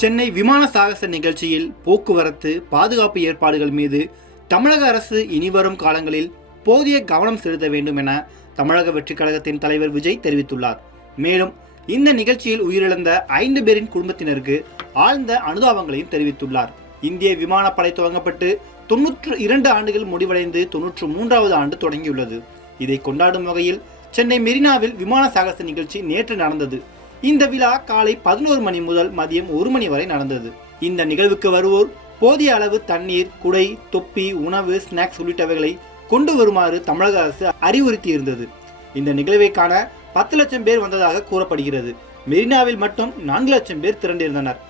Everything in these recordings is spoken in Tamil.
சென்னை விமான சாகச நிகழ்ச்சியில் போக்குவரத்து பாதுகாப்பு ஏற்பாடுகள் மீது தமிழக அரசு இனிவரும் காலங்களில் போதிய கவனம் செலுத்த வேண்டும் என தமிழக வெற்றிக் கழகத்தின் தலைவர் விஜய் தெரிவித்துள்ளார். மேலும் இந்த நிகழ்ச்சியில் உயிரிழந்த ஐந்து பேரின் குடும்பத்தினருக்கு ஆழ்ந்த அனுதாபங்களையும் தெரிவித்துள்ளார். இந்திய விமானப்படை துவங்கப்பட்டு தொன்னூற்று இரண்டு ஆண்டுகள் முடிவடைந்து தொன்னூற்று மூன்றாவது ஆண்டு தொடங்கியுள்ளது. இதை கொண்டாடும் வகையில் சென்னை மெரினாவில் விமான சாகச நிகழ்ச்சி நேற்று நடந்தது. இந்த விழா காலை பதினோரு மணி முதல் மதியம் ஒரு மணி வரை நடந்தது. இந்த நிகழ்வுக்கு வருவோர் போதிய அளவு தண்ணீர் குடை தொப்பி உணவு ஸ்நாக்ஸ் உள்ளிட்டவைகளை கொண்டு வருமாறு தமிழக அரசு அறிவுறுத்தி இருந்தது. இந்த நிகழ்வை காண பத்து லட்சம் பேர் வந்ததாக கூறப்படுகிறது. மெரினாவில் மட்டும் நான்கு லட்சம் பேர் திரண்டிருந்தனர்.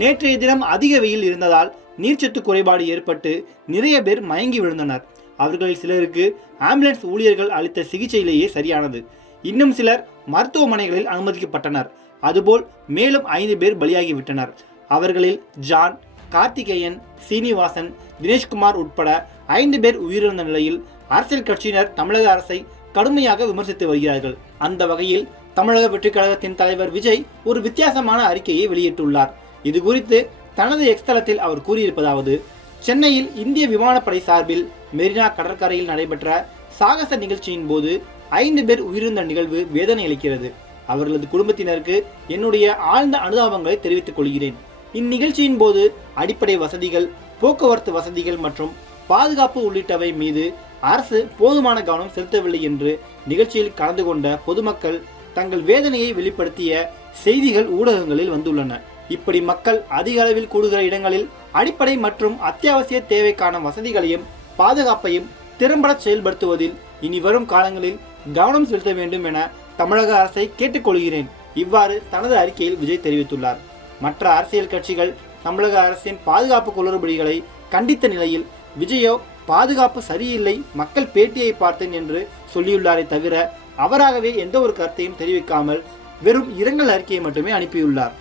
நேற்றைய தினம் அதிக வெயில் இருந்ததால் நீர்ச்சத்து குறைபாடு ஏற்பட்டு நிறைய பேர் மயங்கி விழுந்தனர். அவர்களில் சிலருக்கு ஆம்புலன்ஸ் ஊழியர்கள் அளித்த சிகிச்சையிலேயே சரியானது. இன்னும் சிலர் மருத்துவமனைகளில் அனுமதிக்கப்பட்டனர். அதுபோல் மேலும் ஐந்து பேர் பலியாகிவிட்டனர். அவர்களில் ஜான் கார்த்திகேயன் சீனிவாசன் தினேஷ்குமார் உட்பட ஐந்து பேர் உயிரிழந்த நிலையில் அரசியல் கட்சியினர் தமிழக அரசை கடுமையாக விமர்சித்து வருகிறார்கள். அந்த வகையில் தமிழக வெற்றிக் கழகத்தின் தலைவர் விஜய் ஒரு வித்தியாசமான அறிக்கையை வெளியிட்டுள்ளார். இது குறித்து தனது எக்ஸ்தலத்தில் அவர் கூறியிருப்பதாவது சென்னையில் இந்திய விமானப்படை சார்பில் மெரினா கடற்கரையில் நடைபெற்ற சாகச நிகழ்ச்சியின் போது ஐந்து பேர் உயிரிழந்த நிகழ்வு வேதனை அளிக்கிறது. அவர்களது குடும்பத்தினருக்கு என்னுடைய ஆழ்ந்த அனுதாபங்களை தெரிவித்துக் கொள்கிறேன். இந்நிகழ்ச்சியின் போது அடிப்படை வசதிகள் போக்குவரத்து வசதிகள் மற்றும் பாதுகாப்பு உள்ளிட்டவை மீது அரசு போதுமான கவனம் செலுத்தவில்லை என்று நிகழ்ச்சியில் கலந்து கொண்ட பொதுமக்கள் தங்கள் வேதனையை வெளிப்படுத்திய செய்திகள் ஊடகங்களில் வந்துள்ளன. இப்படி மக்கள் அதிக அளவில் கூடுகிற இடங்களில் அடிப்படை மற்றும் அத்தியாவசிய தேவைக்கான வசதிகளையும் பாதுகாப்பையும் திறம்பட செயல்படுத்துவதில் இனி வரும் காலங்களில் கவனம் செலுத்த வேண்டும் என தமிழக அரசை கேட்டுக்கொள்கிறேன். இவ்வாறு தனது அறிக்கையில் விஜய் தெரிவித்துள்ளார். மற்ற அரசியல் கட்சிகள் தமிழக அரசின் பாதுகாப்பு குளறுபடிகளை கண்டித்த நிலையில் விஜயோ பாதுகாப்பு சரியில்லை மக்கள் பேட்டியை பார்த்தேன் என்று சொல்லியுள்ளாரே தவிர அவராகவே எந்த ஒரு கருத்தையும் தெரிவிக்காமல் வெறும் இரங்கல் அறிக்கையை மட்டுமே அனுப்பியுள்ளார்.